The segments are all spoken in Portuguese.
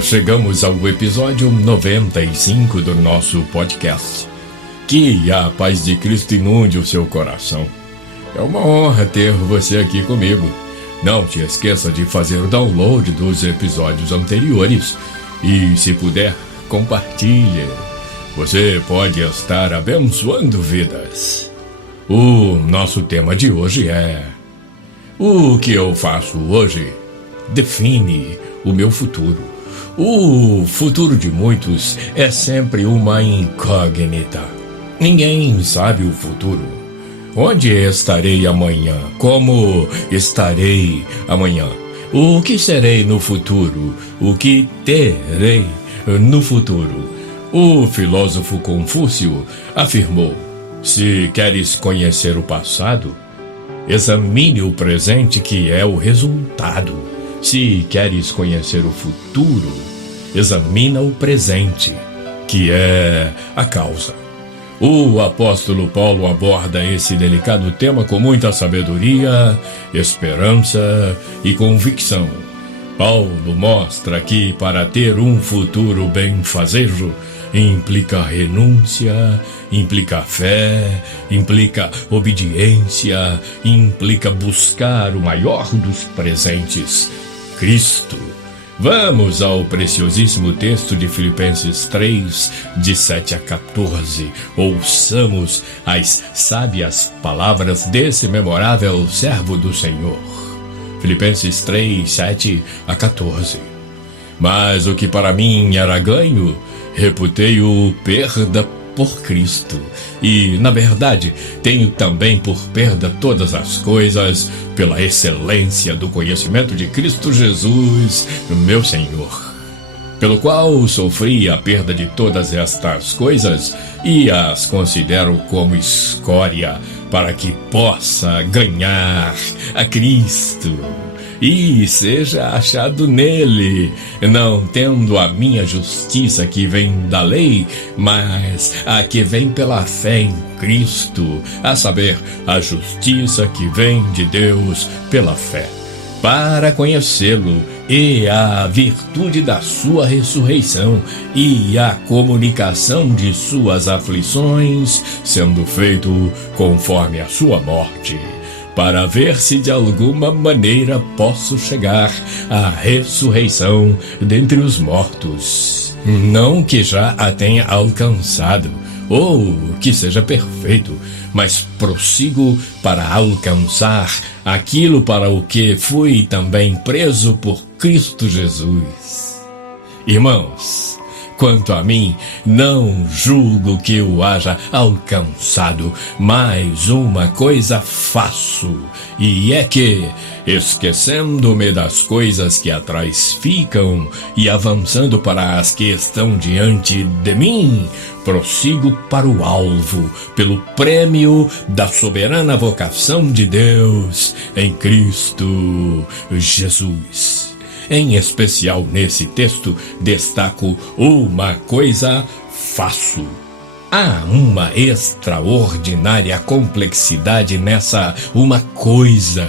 chegamos ao episódio 95 do nosso podcast. Que a paz de Cristo inunde o seu coração. É uma honra ter você aqui comigo. Não te esqueça de fazer o download dos episódios anteriores e, se puder, compartilhe. Você pode estar abençoando vidas. O nosso tema de hoje é: o que eu faço hoje define o meu futuro. O futuro de muitos é sempre uma incógnita. Ninguém sabe o futuro. Onde estarei amanhã? Como estarei amanhã? O que serei no futuro? O que terei no futuro? O filósofo Confúcio afirmou: se queres conhecer o passado, examine o presente, que é o resultado. Se queres conhecer o futuro, examina o presente, que é a causa. O apóstolo Paulo aborda esse delicado tema com muita sabedoria, esperança e convicção. Paulo mostra que para ter um futuro benfazejo implica renúncia, implica fé, implica obediência, implica buscar o maior dos presentes, Cristo. Vamos ao preciosíssimo texto de Filipenses 3, de 7 a 14. Ouçamos as sábias palavras desse memorável servo do Senhor. Filipenses 3, 7 a 14. Mas o que para mim era ganho, reputei-o perda por Cristo. E, na verdade, tenho também por perda todas as coisas, pela excelência do conhecimento de Cristo Jesus, meu Senhor, pelo qual sofri a perda de todas estas coisas e as considero como escória, para que possa ganhar a Cristo e seja achado nele, não tendo a minha justiça que vem da lei, mas a que vem pela fé em Cristo, a saber, a justiça que vem de Deus pela fé, para conhecê-lo e a virtude da sua ressurreição e a comunicação de suas aflições, sendo feito conforme a sua morte, para ver se de alguma maneira posso chegar à ressurreição dentre os mortos. Não que já a tenha alcançado, ou que seja perfeito, mas prossigo para alcançar aquilo para o que fui também preso por Cristo Jesus. Irmãos, quanto a mim, não julgo que eu haja alcançado, mas uma coisa faço, e é que, esquecendo-me das coisas que atrás ficam e avançando para as que estão diante de mim, prossigo para o alvo, pelo prêmio da soberana vocação de Deus em Cristo Jesus. Em especial nesse texto, destaco uma coisa faço. Há uma extraordinária complexidade nessa uma coisa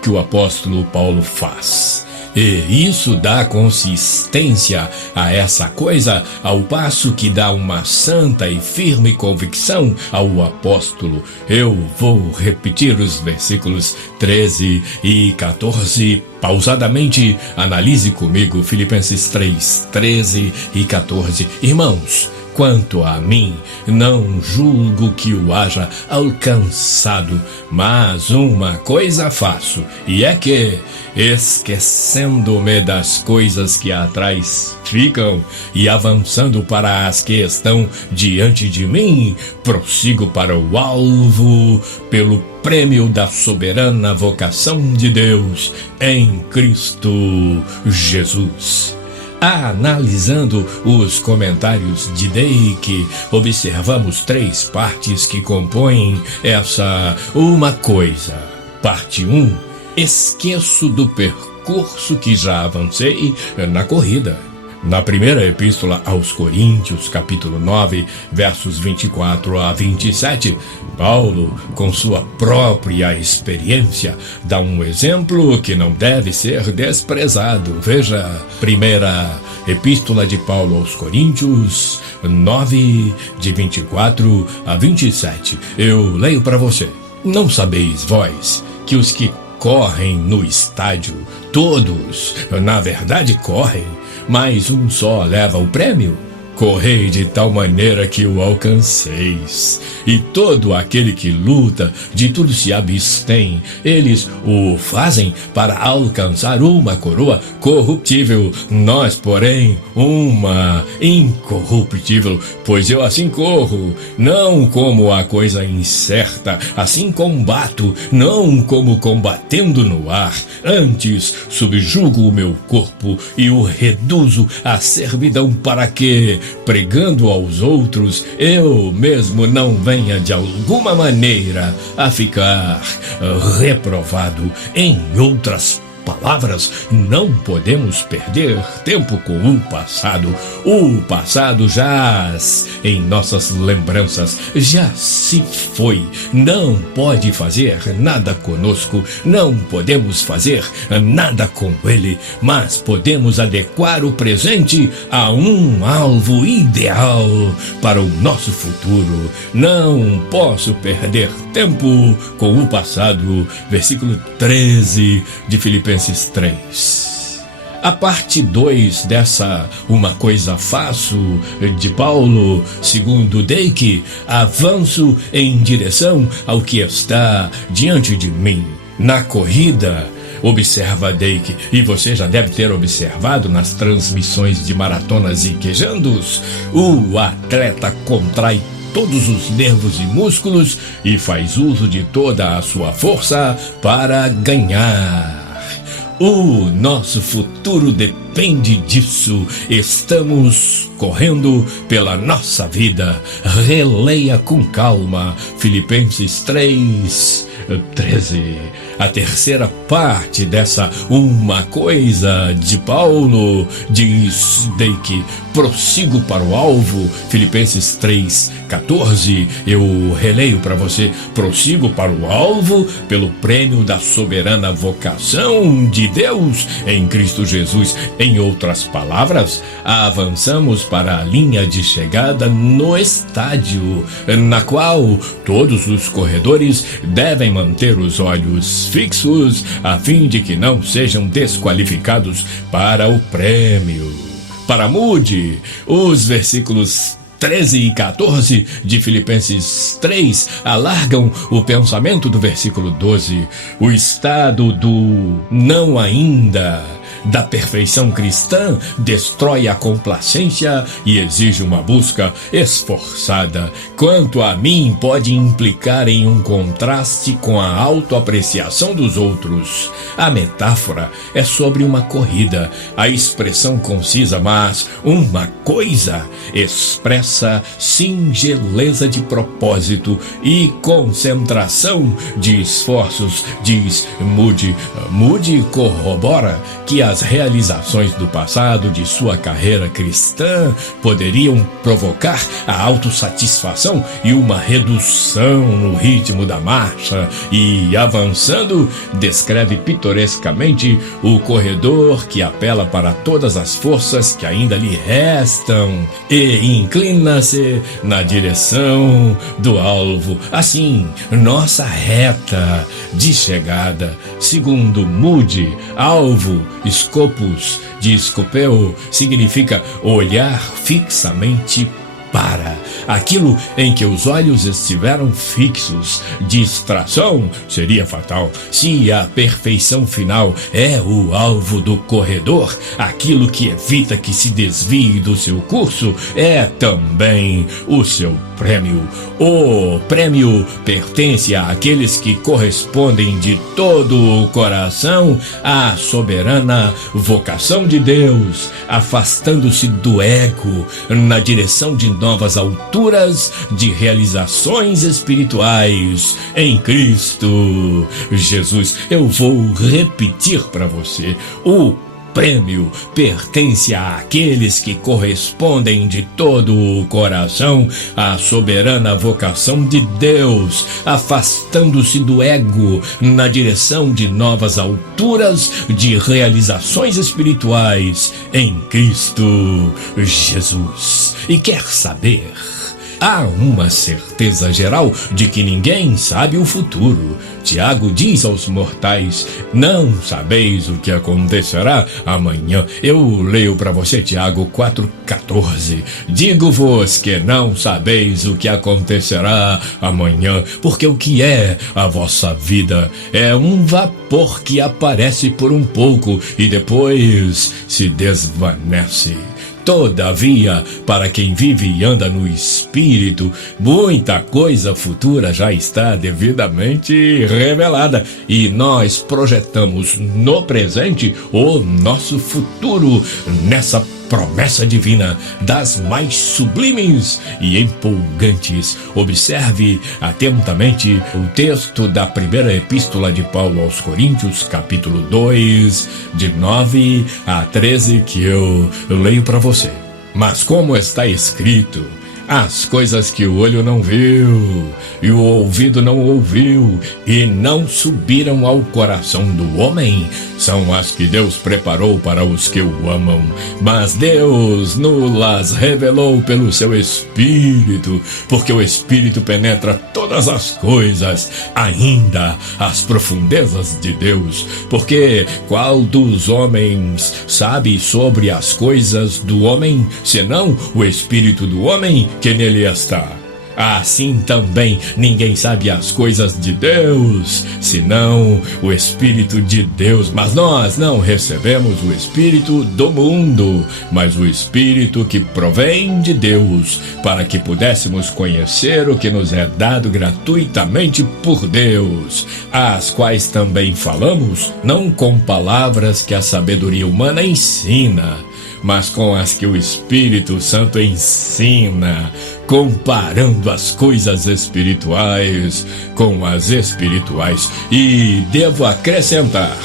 que o apóstolo Paulo faz. E isso dá consistência a essa coisa, ao passo que dá uma santa e firme convicção ao apóstolo. Eu vou repetir os versículos 13 e 14 pausadamente. Analise comigo Filipenses 3, 13 e 14. Irmãos, quanto a mim, não julgo que o haja alcançado, mas uma coisa faço, e é que, esquecendo-me das coisas que atrás ficam e avançando para as que estão diante de mim, prossigo para o alvo, pelo prêmio da soberana vocação de Deus em Cristo Jesus. Analisando os comentários de Dake, observamos 3 partes que compõem essa uma coisa. Parte 1. Esqueço do percurso que já avancei na corrida. Na primeira epístola aos Coríntios, capítulo 9, versos 24 a 27, Paulo, com sua própria experiência, dá um exemplo que não deve ser desprezado. Veja, primeira epístola de Paulo aos Coríntios, 9, de 24 a 27. Eu leio para você. Não sabeis vós que os que correm no estádio, todos, na verdade, correm, mas um só leva o prêmio? Correi de tal maneira que o alcanceis. E todo aquele que luta, de tudo se abstém. Eles o fazem para alcançar uma coroa corruptível. Nós, porém, uma incorruptível. Pois eu assim corro, não como a coisa incerta, assim combato, não como combatendo no ar. Antes subjugo o meu corpo e o reduzo à servidão, para que, pregando aos outros, eu mesmo não venha de alguma maneira a ficar reprovado. Em outras palavras, não podemos perder tempo com o passado. O passado jaz em nossas lembranças, já se foi. Não pode fazer nada conosco, não podemos fazer nada com ele, mas podemos adequar o presente a um alvo ideal para o nosso futuro. Não posso perder tempo com o passado. Versículo 13 de Filipenses 3. A parte 2 dessa Uma Coisa Faço, de Paulo, segundo Dake, avanço em direção ao que está diante de mim. Na corrida, observa Dake, e você já deve ter observado nas transmissões de maratonas e quejandos, o atleta contrai todos os nervos e músculos e faz uso de toda a sua força para ganhar. O nosso futuro depende disso. Estamos correndo pela nossa vida. Releia com calma Filipenses 3:13. A terceira parte dessa Uma Coisa de Paulo diz Dake: prossigo para o alvo. Filipenses 3:14. Eu releio para você: prossigo para o alvo pelo prêmio da soberana vocação de Deus em Cristo Jesus. Em outras palavras, avançamos para a linha de chegada no estádio, na qual todos os corredores devem manter os olhos fixos, a fim de que não sejam desqualificados para o prêmio. Para Moody, os versículos 13 e 14 de Filipenses 3 alargam o pensamento do versículo 12. O estado do não ainda da perfeição cristã destrói a complacência e exige uma busca esforçada. Quanto a mim, pode implicar em um contraste com a autoapreciação dos outros. A metáfora é sobre uma corrida. A expressão concisa, mas uma coisa, expressa singeleza de propósito e concentração de esforços, diz Moody. Moody corrobora que as realizações do passado de sua carreira cristã poderiam provocar a autossatisfação e uma redução no ritmo da marcha, e avançando, descreve pitorescamente o corredor que apela para todas as forças que ainda lhe restam e inclina-se na direção do alvo. Assim, nossa reta de chegada, segundo Moody, alvo, Scopus, de Scopel, significa olhar fixamente para aquilo em que os olhos estiveram fixos. Distração seria fatal. Se a perfeição final é o alvo do corredor, aquilo que evita que se desvie do seu curso é também o seu prêmio. O prêmio pertence àqueles que correspondem de todo o coração à soberana vocação de Deus, afastando-se do ego na direção de novas alturas de realizações espirituais em Cristo Jesus. Eu vou repetir para você: o prêmio pertence àqueles que correspondem de todo o coração à soberana vocação de Deus, afastando-se do ego na direção de novas alturas de realizações espirituais em Cristo Jesus. E quer saber? Há uma certeza geral de que ninguém sabe o futuro. Tiago diz aos mortais: não sabeis o que acontecerá amanhã. Eu leio para você Tiago 4,14. Digo-vos que não sabeis o que acontecerá amanhã, porque o que é a vossa vida é um vapor que aparece por um pouco e depois se desvanece. Todavia, para quem vive e anda no Espírito, muita coisa futura já está devidamente revelada e nós projetamos no presente o nosso futuro nessa promessa divina das mais sublimes e empolgantes. Observe atentamente o texto da primeira epístola de Paulo aos Coríntios, capítulo 2, de 9 a 13, que eu leio para você. Mas como está escrito, as coisas que o olho não viu e o ouvido não ouviu e não subiram ao coração do homem, são as que Deus preparou para os que o amam. Mas Deus nos revelou pelo seu Espírito, porque o Espírito penetra todas as coisas, ainda as profundezas de Deus. Porque qual dos homens sabe sobre as coisas do homem, senão o Espírito do homem que nele está? Assim também ninguém sabe as coisas de Deus, senão o Espírito de Deus. Mas nós não recebemos o Espírito do mundo, mas o Espírito que provém de Deus, para que pudéssemos conhecer o que nos é dado gratuitamente por Deus, as quais também falamos, não com palavras que a sabedoria humana ensina, mas com as que o Espírito Santo ensina, comparando as coisas espirituais com as espirituais. E devo acrescentar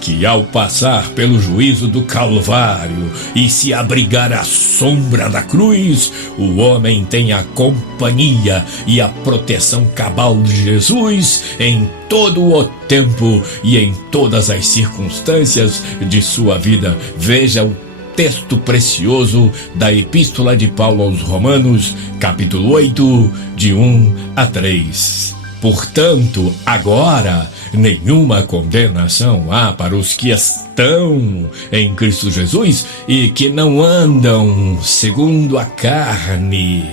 que ao passar pelo juízo do Calvário e se abrigar à sombra da cruz, o homem tem a companhia e a proteção cabal de Jesus em todo o tempo e em todas as circunstâncias de sua vida. Veja o texto precioso da Epístola de Paulo aos Romanos, capítulo 8, de 1 a 3. Portanto, agora, nenhuma condenação há para os que estão em Cristo Jesus e que não andam segundo a carne,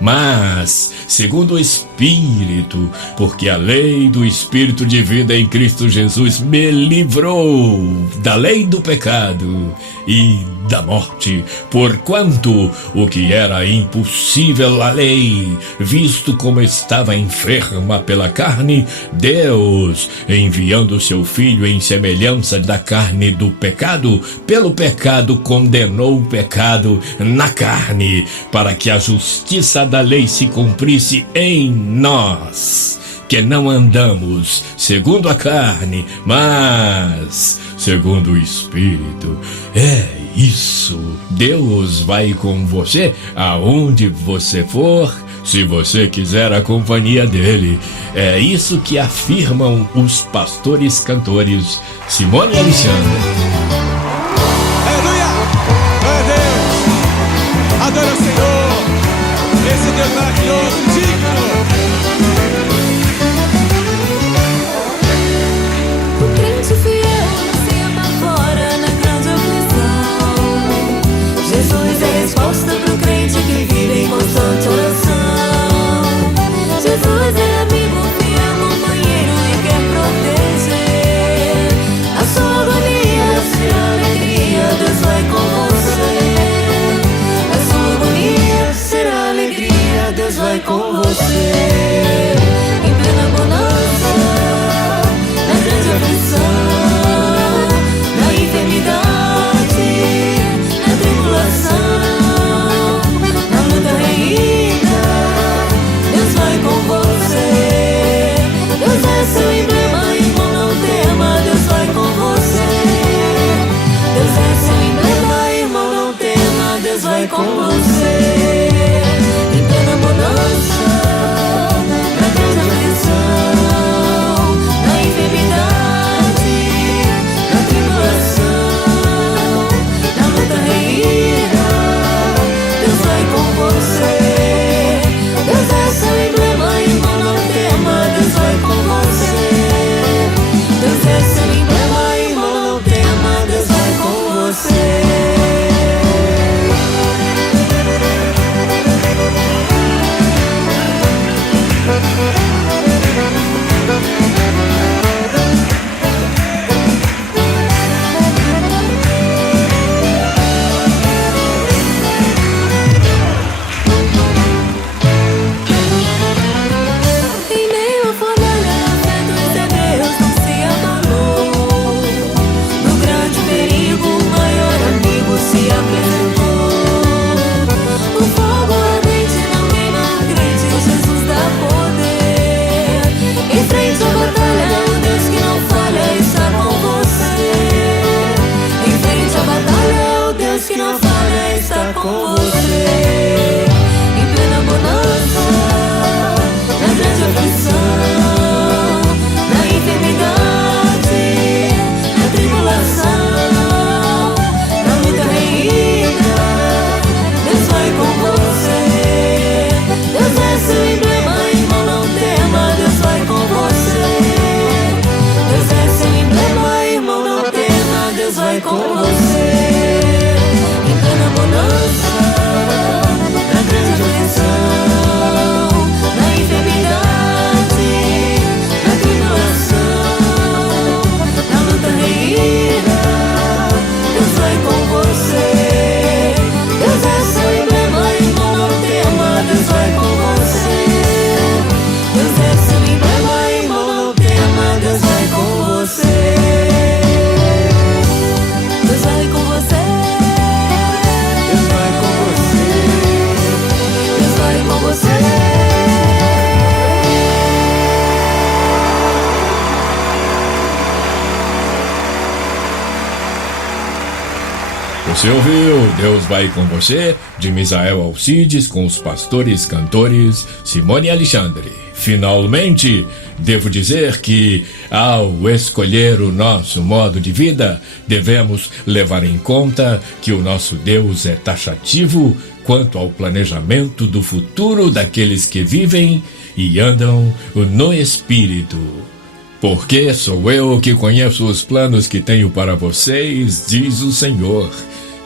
mas segundo o Espírito, porque a lei do Espírito de vida em Cristo Jesus me livrou da lei do pecado e da morte, porquanto o que era impossível à lei, visto como estava enferma pela carne, Deus, enviando seu Filho em semelhança da carne do pecado, pelo pecado condenou o pecado na carne, para que a justiça da lei se cumprisse em nós, que não andamos segundo a carne, mas segundo o Espírito. É isso. Deus vai com você aonde você for, se você quiser a companhia dele. É isso que afirmam os pastores cantores Simone e Alexandre. Aleluia! Glória a Deus! Adora o Senhor! Esse Deus maravilhoso, digno! O crente fiel se apavora na grande aflição. Jesus é a resposta pro crente que vive em constante oração. Jesus é amigo, fiel companheiro e quer proteger. A sua agonia será alegria, Deus vai com você. A sua agonia será alegria, Deus vai com você. Em plena bonança, na grande aflição, na enfermidade, na tribulação, na luta reída, Deus vai com você. Deus é seu emblema, irmão, não tema, Deus vai com você. Deus é Você ouviu Deus Vai Com Você, de Misael Alcides, com os pastores cantores Simone e Alexandre. Finalmente, devo dizer que, ao escolher o nosso modo de vida, devemos levar em conta que o nosso Deus é taxativo quanto ao planejamento do futuro daqueles que vivem e andam no Espírito. Porque sou eu que conheço os planos que tenho para vocês, diz o Senhor.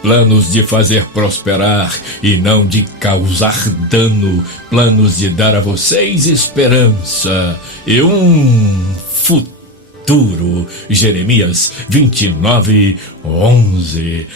Planos de fazer prosperar e não de causar dano. Planos de dar a vocês esperança e um futuro. Jeremias 29:11.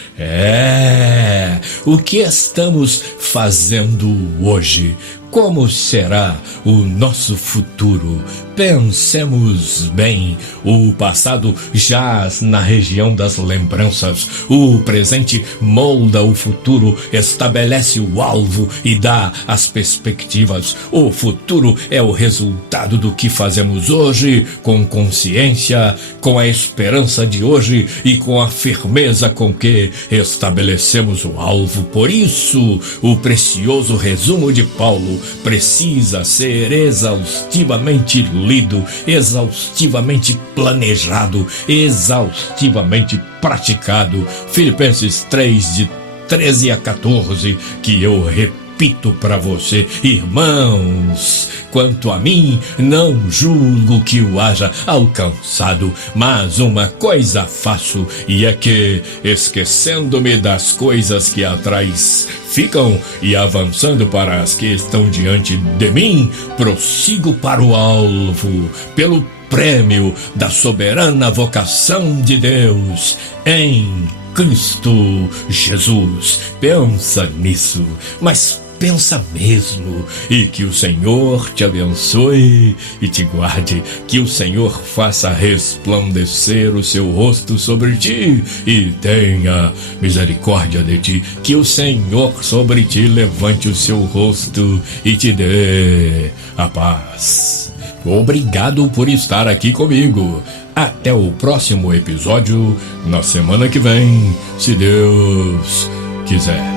O que estamos fazendo hoje? Como será o nosso futuro? Pensemos bem. O passado jaz na região das lembranças. O presente molda o futuro, estabelece o alvo e dá as perspectivas. O futuro é o resultado do que fazemos hoje, com consciência, com a esperança de hoje e com a firmeza com que estabelecemos o alvo. Por isso, o precioso resumo de Paulo precisa ser exaustivamente lido, exaustivamente planejado, exaustivamente praticado. Filipenses 3:13-14, que eu repito para você: irmãos, quanto a mim, não julgo que o haja alcançado, mas uma coisa faço, e é que, esquecendo-me das coisas que atrás ficam e avançando para as que estão diante de mim, prossigo para o alvo, pelo prêmio da soberana vocação de Deus em Cristo Jesus. Pensa nisso, mas pensa mesmo, e que o Senhor te abençoe e te guarde, que o Senhor faça resplandecer o seu rosto sobre ti e tenha misericórdia de ti, que o Senhor sobre ti levante o seu rosto e te dê a paz. Obrigado por estar aqui comigo. Até o próximo episódio, na semana que vem, se Deus quiser.